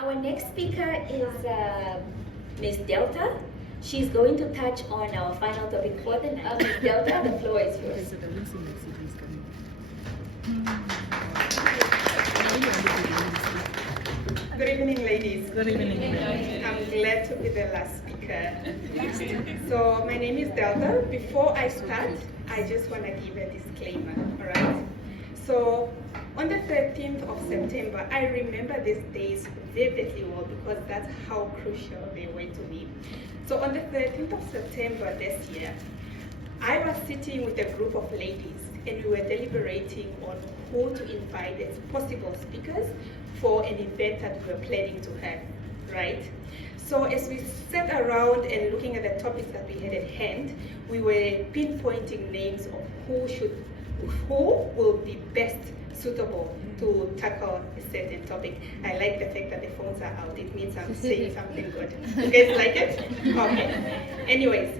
Our next speaker is Ms. Delta. She's going to touch on our final topic for the night. Ms. Delta, the floor is yours. Good evening, ladies. Good evening. I'm glad to be the last speaker. So my name is Delta. Before I start, I just want to give a disclaimer, all right? So on the 13th of September, I remember these days vividly well because that's how crucial they were to me. So on the 13th of September this year, I was sitting with a group of ladies and we were deliberating on who to invite as possible speakers for an event that we were planning to have, right? So as we sat around and looking at the topics that we had at hand, we were pinpointing names of who will be best suitable to tackle a certain topic. I like the fact that the phones are out. It means I'm saying something good. You guys like it? Okay. Anyways,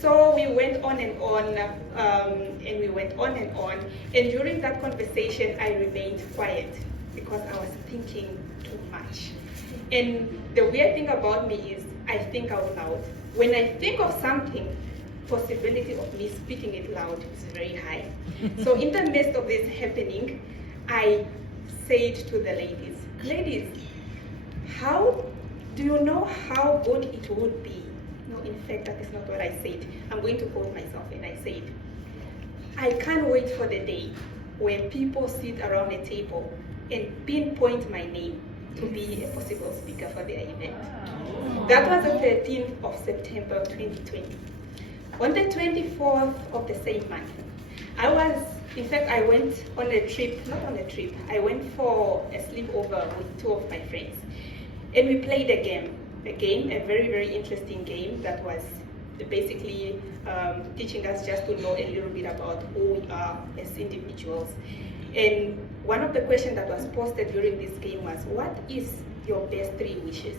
so we went on and on, and we went on and on. And during that conversation, I remained quiet because I was thinking too much. And the weird thing about me is I think out loud. When I think of something, possibility of me speaking it loud is very high. So in the midst of this happening, I said to the ladies, how do you know how good it would be? No, in fact, that is not what I said. I'm going to quote myself, and I said, I can't wait for the day when people sit around a table and pinpoint my name to be a possible speaker for their event. That was the 13th of September 2020. On the 24th of the same month, I went on a trip, I went for a sleepover with two of my friends. And we played a game, a very, very interesting game that was basically teaching us just to know a little bit about who we are as individuals. And one of the questions that was posted during this game was, what is your best 3 wishes?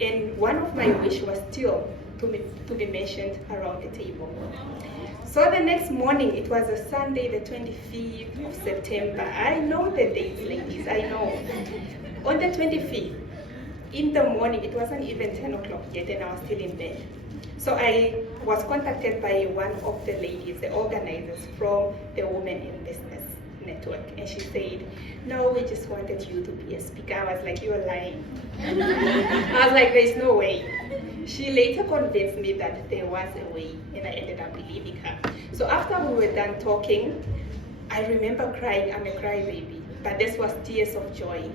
And one of my wishes was still to be mentioned around the table. So the next morning, it was a Sunday, the 25th of September. I know the dates, ladies, I know. On the 25th, in the morning, it wasn't even 10 o'clock yet, and I was still in bed. So I was contacted by one of the ladies, the organizers from the Women in Business Network, and she said, no, we just wanted you to be a speaker. I was like, you're lying. I was like, there's no way. She later convinced me that there was a way, and I ended up believing her. So after we were done talking, I remember crying. I'm a crybaby, but this was tears of joy.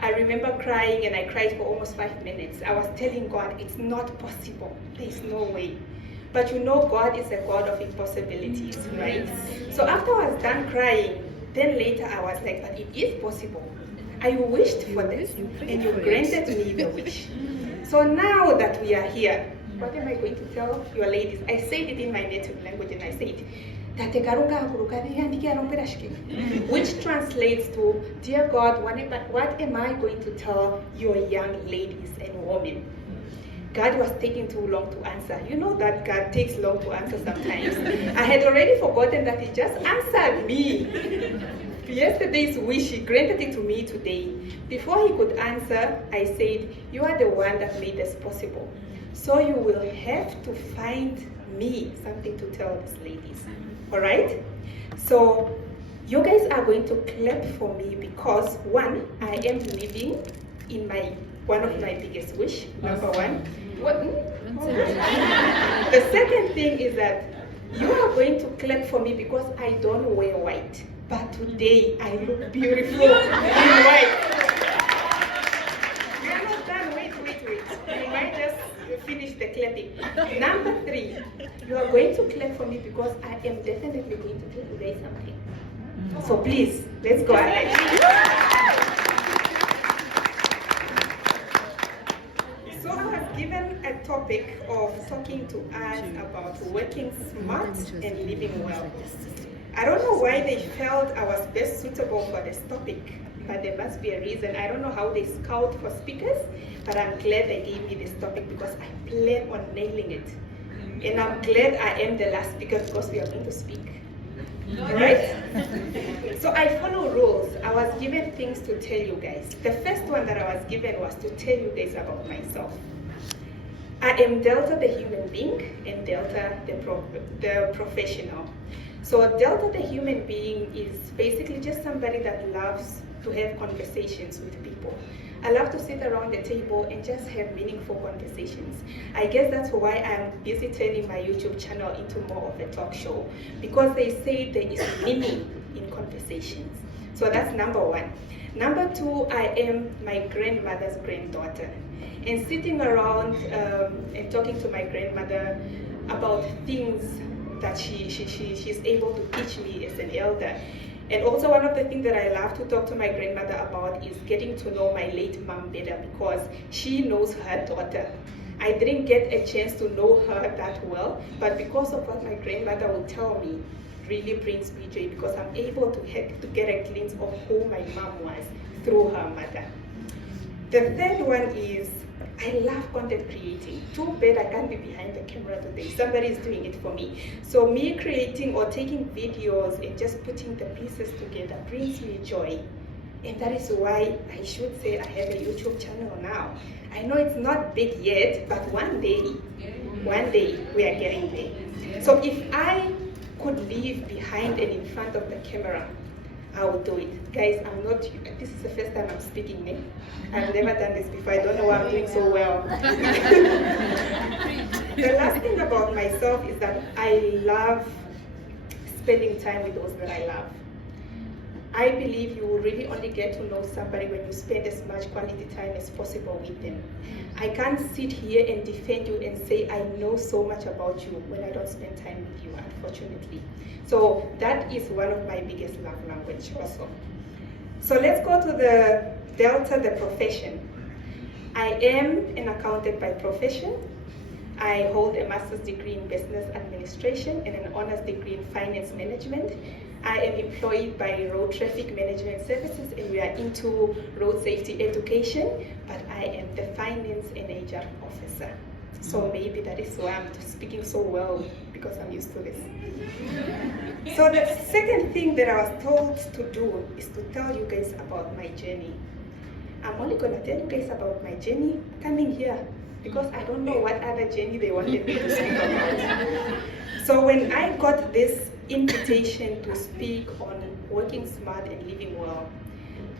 I remember crying, and I cried for almost 5 minutes. I was telling God, it's not possible. There's no way. But you know, God is a God of impossibilities, right? So after I was done crying, then later I was like, but it is possible. I wished for this, and you granted me the wish. So now that we are here, what am I going to tell your ladies? I said it in my native language, and I said, which translates to, dear God, what am I going to tell your young ladies and women? God was taking too long to answer. You know that God takes long to answer sometimes. I had already forgotten that He just answered me. Yesterday's wish, He granted it to me today. Before He could answer, I said, you are the one that made this possible. So you will have to find me something to tell these ladies. All right? So you guys are going to clap for me because, one, I am living in one of my biggest wish, number one. What? The second thing is that you are going to clap for me because I don't wear white. But today I look beautiful in white. We are not done. Wait. You might just finish the clapping. Number 3, you are going to clap for me because I am definitely going to tell you guys something. So please, let's go ahead. Given a topic of talking to us about working smart and living well. I don't know why they felt I was best suitable for this topic, but there must be a reason. I don't know how they scout for speakers, but I'm glad they gave me this topic because I plan on nailing it. And I'm glad I am the last speaker because we are going to speak. Right? So I follow rules. I was given things to tell you guys. The first one that I was given was to tell you guys about myself. I am Delta the human being and Delta the professional. So Delta the human being is basically just somebody that loves to have conversations with people. I love to sit around the table and just have meaningful conversations. I guess that's why I'm busy turning my YouTube channel into more of a talk show, because they say there is meaning in conversations. So that's number one. Number two, I am my grandmother's granddaughter. And sitting around and talking to my grandmother about things that she's able to teach me as an elder. And also one of the things that I love to talk to my grandmother about is getting to know my late mom better, because she knows her daughter. I didn't get a chance to know her that well, but because of what my grandmother would tell me really brings me joy, because I'm able to get a glimpse of who my mom was through her mother. The third one is I love content creating. Too bad I can't be behind the camera today. Somebody is doing it for me. So me creating or taking videos and just putting the pieces together brings me joy. And that is why I should say I have a YouTube channel now. I know it's not big yet, but one day we are getting there. So if I could live behind and in front of the camera, I will do it. Guys, this is the first time I'm speaking. I've never done this before. I don't know why I'm doing so well. The last thing about myself is that I love spending time with those that I love. I believe you will really only get to know somebody when you spend as much quality time as possible with them. I can't sit here and defend you and say I know so much about you when I don't spend time with you, unfortunately. So that is one of my biggest love language also. So let's go to the Delta, the profession. I am an accountant by profession. I hold a master's degree in business administration and an honors degree in finance management. I am employed by Road Traffic Management Services, and we are into road safety education, but I am the finance and HR officer. So maybe that is why I'm speaking so well, because I'm used to this. So the second thing that I was told to do is to tell you guys about my journey. I'm only gonna tell you guys about my journey coming here, because I don't know what other journey they wanted me to speak about. So when I got this invitation to speak on working smart and living well,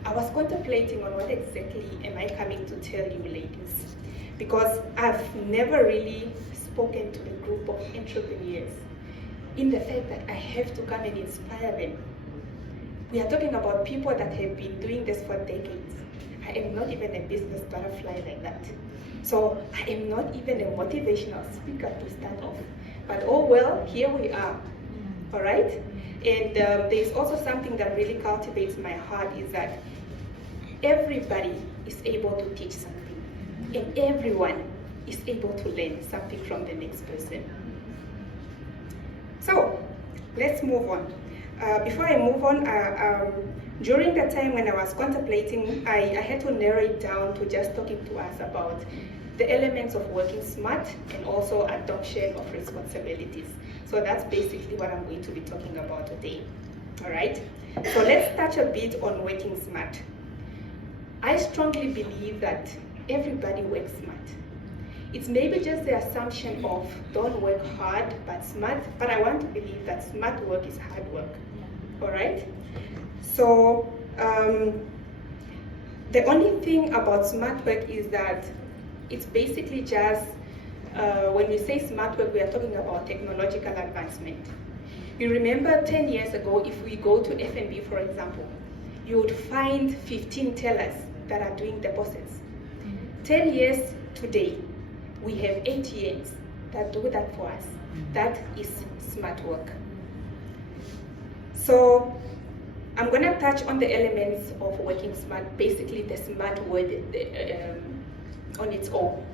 I was contemplating on what exactly am I coming to tell you ladies, because I've never really spoken to a group of entrepreneurs in the fact that I have to come and inspire them. We are talking about people that have been doing this for decades. I am not even a business butterfly like that. So I am not even a motivational speaker to start off. But oh well, here we are. All right? And there's also something that really cultivates my heart is that everybody is able to teach something. And everyone is able to learn something from the next person. So let's move on. Before I move on, during the time when I was contemplating, I had to narrow it down to just talking to us about the elements of working smart and also adoption of responsibilities. So that's basically what I'm going to be talking about today. All right? So let's touch a bit on working smart. I strongly believe that everybody works smart. It's maybe just the assumption of don't work hard but smart, but I want to believe that smart work is hard work. All right? So the only thing about smart work is that it's basically just, when we say smart work, we are talking about technological advancement. You remember 10 years ago, if we go to F&B, for example, you would find 15 tellers that are doing deposits. 10 years today, we have ATMs that do that for us. That is smart work. So I'm going to touch on the elements of working smart, basically the smart word on its own.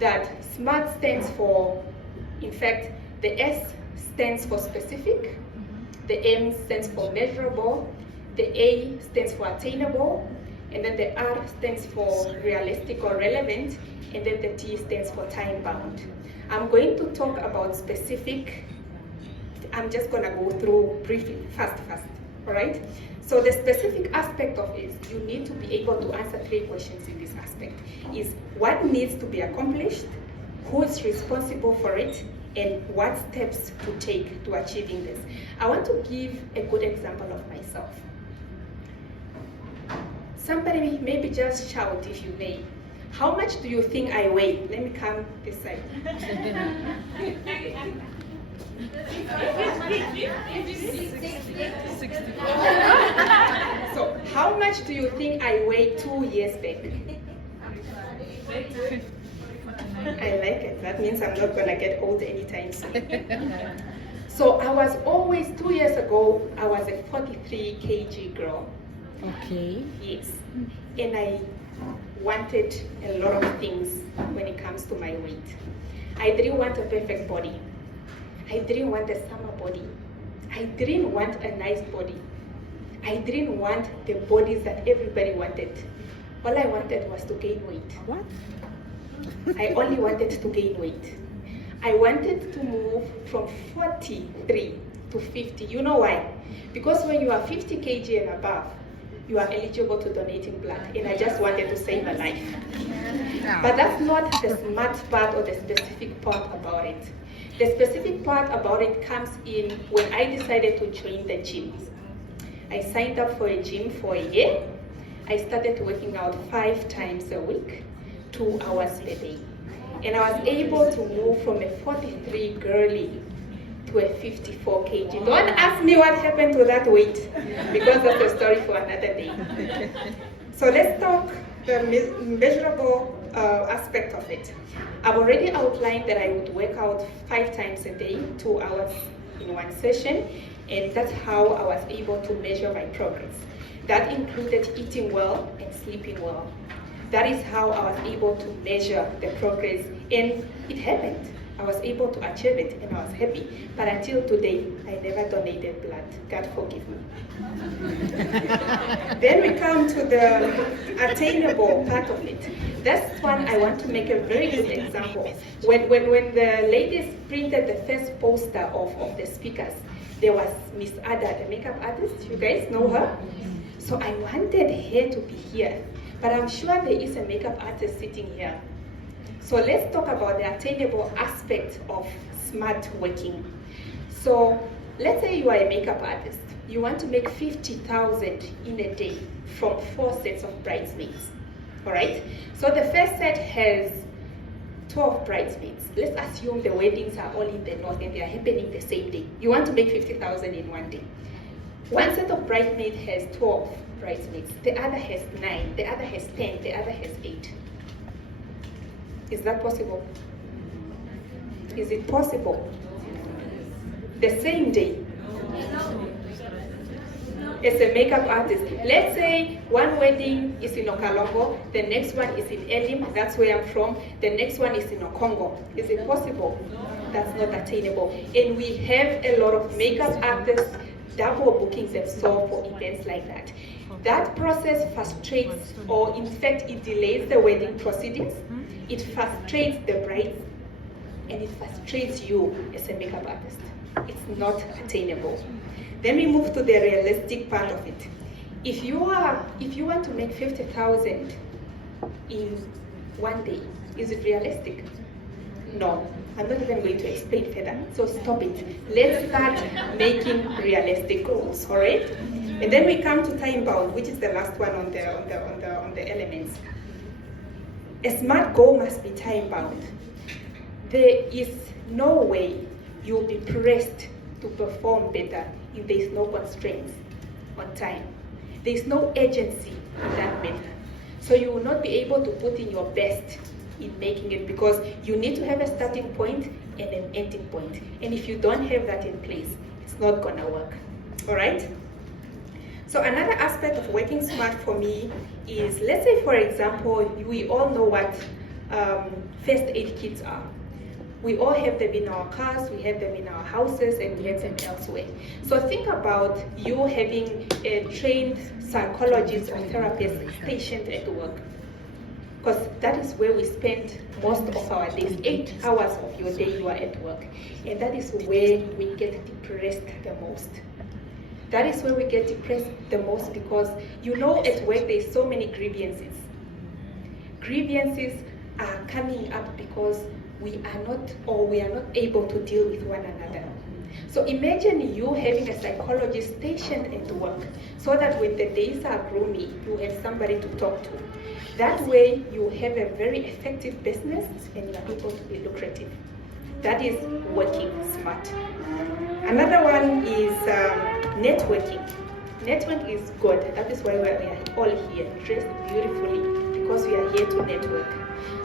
That SMART stands for, in fact, the S stands for specific, the M stands for measurable, the A stands for attainable, and then the R stands for realistic or relevant, and then the T stands for time bound. I'm going to talk about specific. I'm just going to go through briefly, fast, all right? So the specific aspect of it, you need to be able to answer 3 questions in this aspect. Is what needs to be accomplished, who is responsible for it, and what steps to take to achieving this. I want to give a good example of myself. Somebody maybe just shout, if you may, how much do you think I weigh? Let me come this side. So, how much do you think I weighed 2 years back? I like it. That means I'm not gonna get old anytime soon. So I was always, 2 years ago, I was a 43 kg girl. Okay. Yes. And I wanted a lot of things when it comes to my weight. I didn't want a perfect body. I didn't want a summer body. I didn't want a nice body. I didn't want the bodies that everybody wanted. All I wanted was to gain weight. What? I only wanted to gain weight. I wanted to move from 43 to 50. You know why? Because when you are 50 kg and above, you are eligible to donating blood, and I just wanted to save a life. But that's not the smart part or the specific part about it. The specific part about it comes in when I decided to join the gym. I signed up for a gym for a year. I started working out 5 times a week, 2 hours per day. And I was able to move from a 43 girly to a 54 kg. Don't ask me what happened to that weight, because that's a story for another day. So let's talk the measurable aspect of it. I've already outlined that I would work out 5 times a day, 2 hours in one session, and that's how I was able to measure my progress. That included eating well and sleeping well. That is how I was able to measure the progress, and it happened. I was able to achieve it, and I was happy. But until today, I never donated blood. God forgive me. Then we come to the attainable part of it. That's one I want to make a very good example. When the ladies printed the first poster of the speakers, there was Miss Ada, the makeup artist. You guys know her? So I wanted her to be here. But I'm sure there is a makeup artist sitting here. So let's talk about the attainable aspect of smart working. So let's say you are a makeup artist. You want to make 50,000 in a day from 4 sets of bridesmaids. All right? So the first set has 12 bridesmaids. Let's assume the weddings are all in the north and they are happening the same day. You want to make 50,000 in one day. One set of bridesmaids has 12 bridesmaids. The other has 9. The other has 10. The other has 8. Is that possible? Is it possible? The same day. As a makeup artist, let's say one wedding is in Okalongo, the next one is in Elim, that's where I'm from, the next one is in Okongo. Is it possible? That's not attainable. And we have a lot of makeup artists double bookings themselves for events like that. That process frustrates, or in fact it delays the wedding proceedings, it frustrates the bride, and it frustrates you as a makeup artist. It's not attainable. Then we move to the realistic part of it. If you want to make 50,000 in one day, is it realistic? No. I'm not even going to explain further. So stop it. Let's start making realistic goals, all right? And then we come to time bound, which is the last one on the elements. A smart goal must be time bound. There is no way you'll be pressed to perform better if there is no constraints on time. There is no agency in that matter. So you will not be able to put in your best in making it, because you need to have a starting point and an ending point. And if you don't have that in place, it's not gonna work, all right? So another aspect of working smart for me is, let's say for example, we all know what first aid kits are. We all have them in our cars, we have them in our houses, and we have them elsewhere. So think about you having a trained psychologist or therapist patient at work, because that is where we spend most of our days. 8 hours of your day you are at work, and that is where we get depressed the most. That is where we get depressed the most, because you know at work there's so many grievances. Grievances are coming up because we are not able to deal with one another. So imagine you having a psychologist stationed at work, so that when the days are gloomy, you have somebody to talk to. That way you have a very effective business and you are able to be lucrative. That is working smart. Another one is networking. Network is good. That is why we are all here, dressed beautifully, because we are here to network.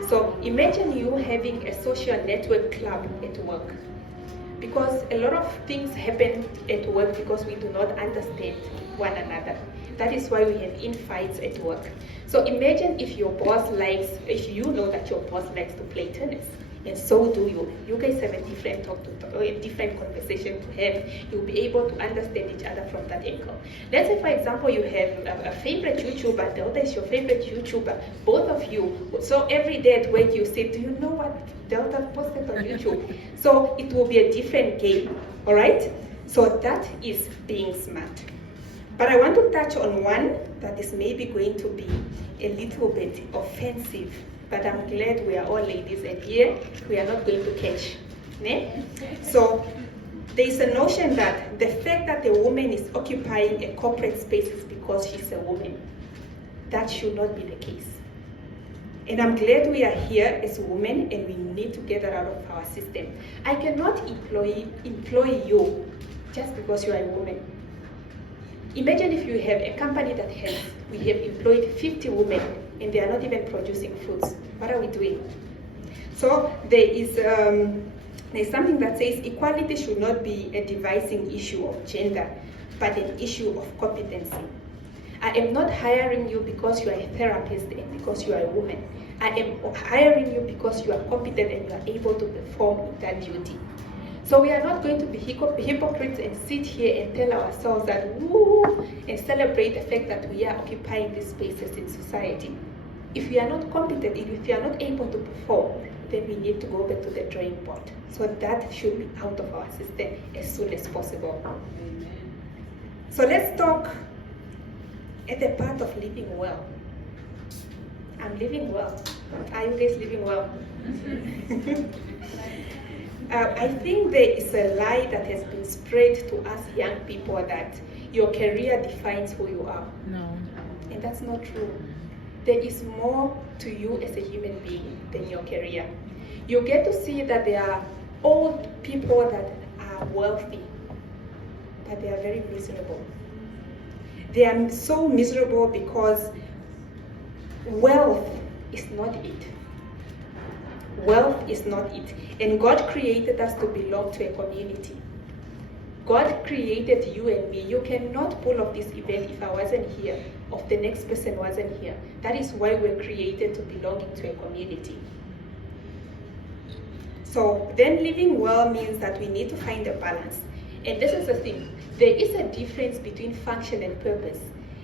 So imagine you having a social network club at work. Because a lot of things happen at work because we do not understand one another. That is why we have infights at work. So imagine if you know that your boss likes to play tennis, and so do you. You guys have a different different conversation to have. You'll be able to understand each other from that angle. Let's say, for example, you have a favorite YouTuber. Delta is your favorite YouTuber. Both of you. So every day at work you say, do you know what Delta posted on YouTube? So it will be a different game. All right? So that is being smart. But I want to touch on one that is maybe going to be a little bit offensive. But I'm glad we are all ladies, and here we are not going to catch. Ne? So there is a notion that the fact that a woman is occupying a corporate space is because she's a woman. That should not be the case. And I'm glad we are here as women, and we need to get that out of our system. I cannot employ you just because you are a woman. Imagine if you have a company that we have employed 50 women and they are not even producing fruits. What are we doing? So there's something that says equality should not be a dividing issue of gender, but an issue of competency. I am not hiring you because you are a therapist and because you are a woman. I am hiring you because you are competent and you are able to perform that duty. So we are not going to be hypocrites and sit here and tell ourselves that woo, and celebrate the fact that we are occupying these spaces in society. If we are not competent, if we are not able to perform, then we need to go back to the drawing board. So that should be out of our system as soon as possible. Amen. So let's talk at the part of living well. I'm living well. Are you guys living well? I think there is a lie that has been spread to us young people that your career defines who you are. No. And that's not true. There is more to you as a human being than your career. You get to see that there are old people that are wealthy, but they are very miserable. They are so miserable because wealth is not it. Wealth is not it. And God created us to belong to a community. God created you and me. You cannot pull off this event if I wasn't here, or if the next person wasn't here. That is why we're created to belong to a community. So then living well means that we need to find a balance. And this is the thing. There is a difference between function and purpose.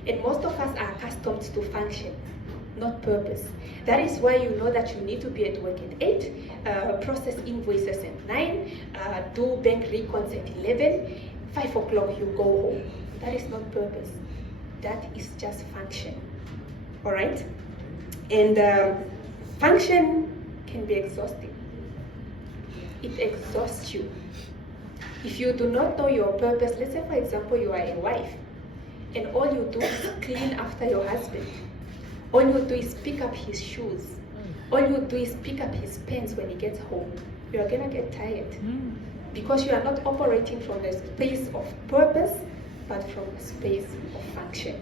And most of us are accustomed to function, not purpose. That is why you know that you need to be at work at 8, process invoices at 9, do bank recons at 11, 5 o'clock you go home. That is not purpose. That is just function. All right? And function can be exhausting. It exhausts you. If you do not know your purpose, let's say for example you are a wife, and all you do is clean after your husband. All you do is pick up his shoes. All you do is pick up his pens when he gets home. You are gonna get tired because you are not operating from the space of purpose, but from the space of function.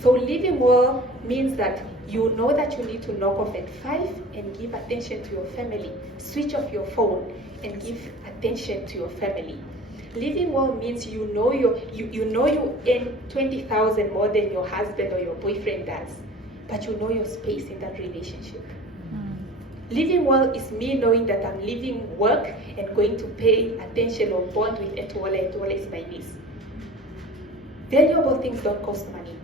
So living well means that you know that you need to knock off at 5 and give attention to your family. Switch off your phone and give attention to your family. Living well means you know you earn 20,000 more than your husband or your boyfriend does, but you know your space in that relationship. Living well is me knowing that I'm leaving work and going to pay attention or bond with Etoile. Etoile is my niece. Valuable things don't cost money.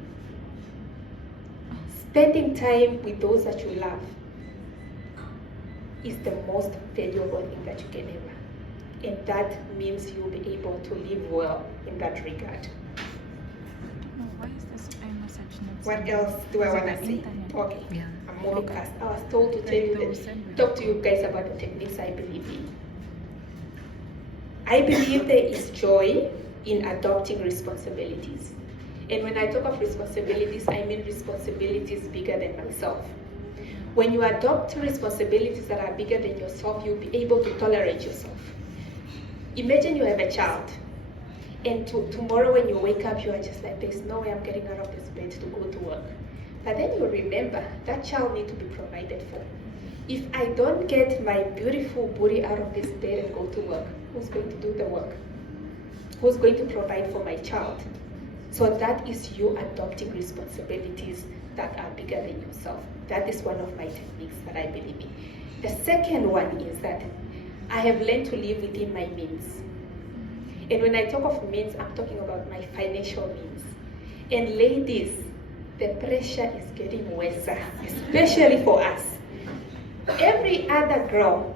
Spending time with those that you love is the most valuable thing that you can ever. And that means you'll be able to live well in that regard. What else do I want to say? Okay, Yeah. I'm moving fast. I was told to tell you talk to you guys about the techniques I believe in. I believe there is joy in adopting responsibilities. And when I talk of responsibilities, I mean responsibilities bigger than myself. When you adopt responsibilities that are bigger than yourself, you'll be able to tolerate yourself. Imagine you have a child, and tomorrow when you wake up, you are just like, there's no way I'm getting out of this bed to go to work. But then you remember, that child needs to be provided for. If I don't get my beautiful booty out of this bed and go to work, who's going to do the work? Who's going to provide for my child? So that is you adopting responsibilities that are bigger than yourself. That is one of my techniques that I believe in. The second one is that I have learned to live within my means. And when I talk of means, I'm talking about my financial means. And ladies, the pressure is getting worse, especially for us. Every other girl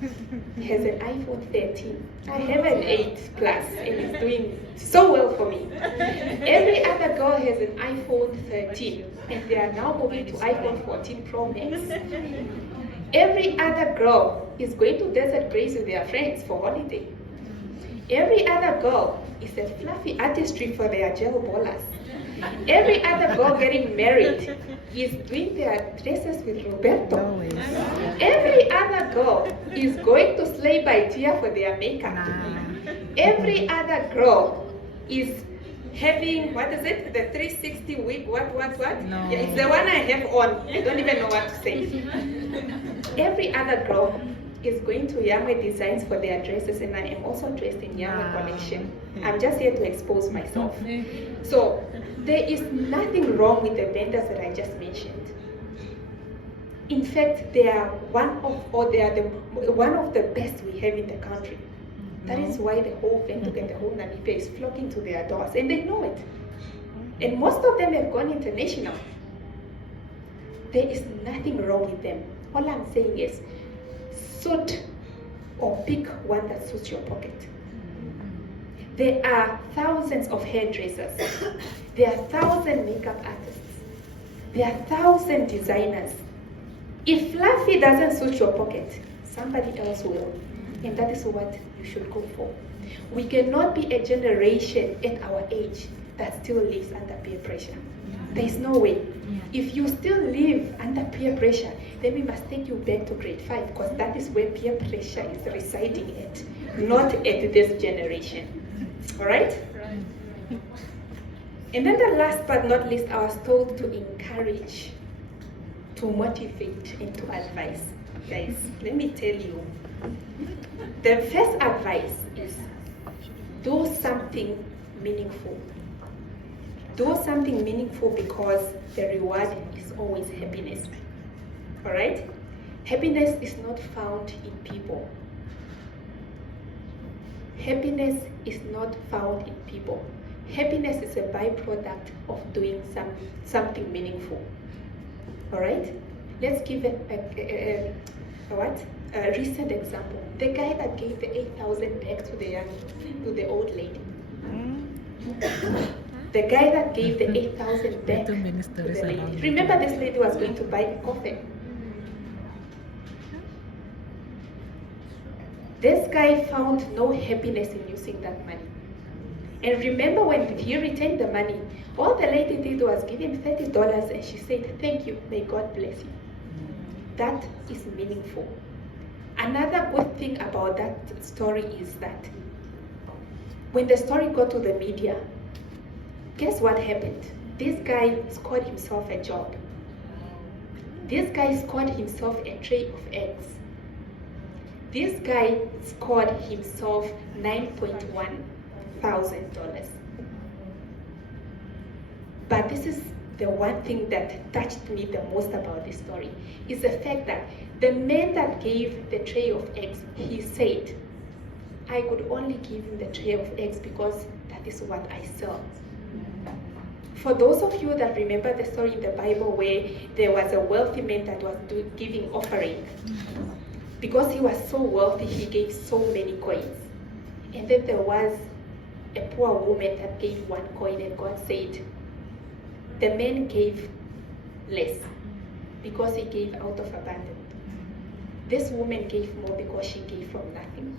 has an iPhone 13. I have an 8 Plus and it's doing so well for me. Every other girl has an iPhone 13 and they are now moving to iPhone 14 Pro Max. Every other girl is going to Desert Grace with their friends for holiday. Every other girl is a fluffy artistry for their gel ballers. Every other girl getting married is doing their dresses with Roberto. Always. Every other girl is going to Slay by Tia for their makeup. Every other girl is having, what is it, the 360 wig, what? No. Yeah, it's the one I have on. I don't even know what to say. Every other girl is going to Yahweh Designs for their dresses, and I am also dressed in Yahweh Collection. I'm just here to expose myself. So there is nothing wrong with the vendors that I just mentioned. In fact, they are one of the best we have in the country. That is why the whole Windhoek and the whole Namibia is flocking to their doors, and they know it. And most of them have gone international. There is nothing wrong with them. All I'm saying is, suit or pick one that suits your pocket. There are thousands of hairdressers. There are 1,000 makeup artists. There are 1,000 designers. If fluffy doesn't suit your pocket, somebody else will. And that is what you should go for. We cannot be a generation at our age that still lives under peer pressure. There is no way. If you still live under peer pressure, then we must take you back to grade 5, because that is where peer pressure is residing at, not at this generation. All right? And then the last but not least, I was told to encourage, to motivate, and to advise. Guys, let me tell you, the first advice is do something meaningful. Do something meaningful because the reward is always happiness. All right? Happiness is not found in people. Happiness is not found in people. Happiness is a byproduct of doing something meaningful. All right? Let's give a recent example. The guy that gave the 8,000 back to the old lady. The guy that gave the 8,000 back to the lady. Remember, this lady was going to buy a coffin. This guy found no happiness in using that money. And remember, when he returned the money, all the lady did was give him $30 and she said, "Thank you, may God bless you." That is meaningful. Another good thing about that story is that when the story got to the media, guess what happened? This guy scored himself a job. This guy scored himself a tray of eggs. This guy scored himself $9,100. But this is the one thing that touched me the most about this story, is the fact that the man that gave the tray of eggs, he said, "I could only give him the tray of eggs because that is what I sell." For those of you that remember the story in the Bible where there was a wealthy man that was giving offering, because he was so wealthy, he gave so many coins. And then there was a poor woman that gave 1 coin, and God said, the man gave less because he gave out of abundance. This woman gave more because she gave from nothing.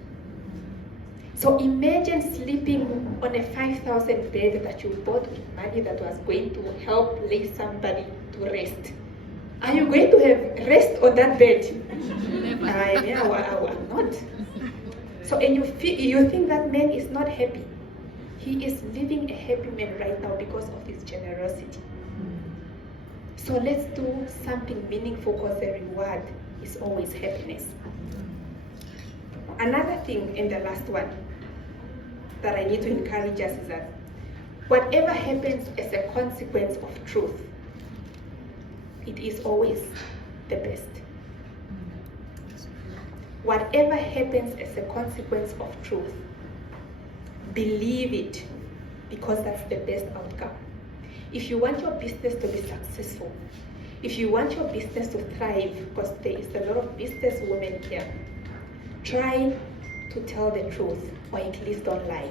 So imagine sleeping on a 5,000 bed that you bought with money that was going to help lay somebody to rest. Are you going to have rest on that bed? I will not. So, and you think that man is not happy. He is living a happy man right now because of his generosity. So let's do something meaningful because the reward is always happiness. Another thing, and the last one, that I need to encourage us is that whatever happens as a consequence of truth, it is always the best. Whatever happens as a consequence of truth, believe it, because that's the best outcome. If you want your business to be successful, if you want your business to thrive, because there is a lot of business women here, try to tell the truth, or at least don't lie.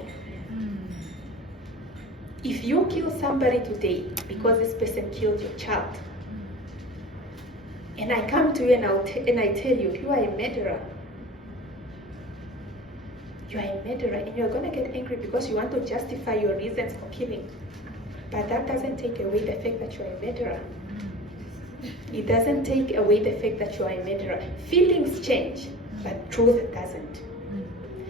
If you kill somebody today because this person killed your child, and I come to you and I tell you, you are a murderer. You are a murderer, and you're going to get angry because you want to justify your reasons for killing. But that doesn't take away the fact that you are a murderer. It doesn't take away the fact that you are a murderer. Feelings change, but truth doesn't.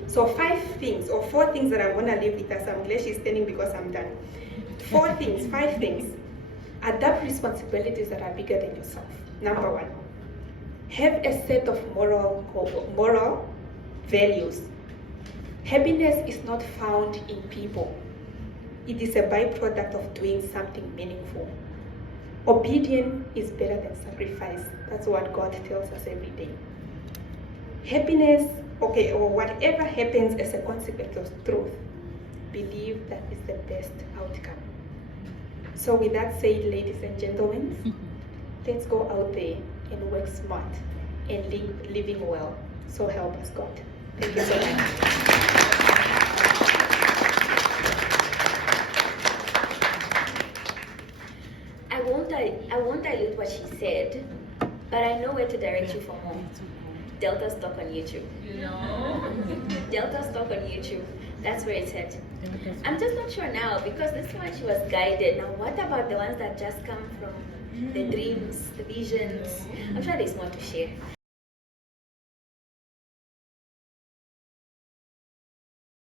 So 5 things or 4 things that I'm going to leave with us. I'm glad she's standing because I'm done. 5 things. Adapt responsibilities that are bigger than yourself. Number 1, have a set of moral values. Happiness is not found in people. It is a byproduct of doing something meaningful. Obedience is better than sacrifice. That's what God tells us every day. Happiness, or whatever happens as a consequence of truth, believe that is the best outcome. So with that said, ladies and gentlemen, let's go out there and work smart and living well. So help us God. Thank you so much. I won't dilute what she said, but I know where to direct you for more. Delta Stock on YouTube. Delta Stock on YouTube. That's where it's at. I'm just not sure now because this one she was guided. Now what about the ones that just come from the dreams, the visions? I'm sure there's more to share.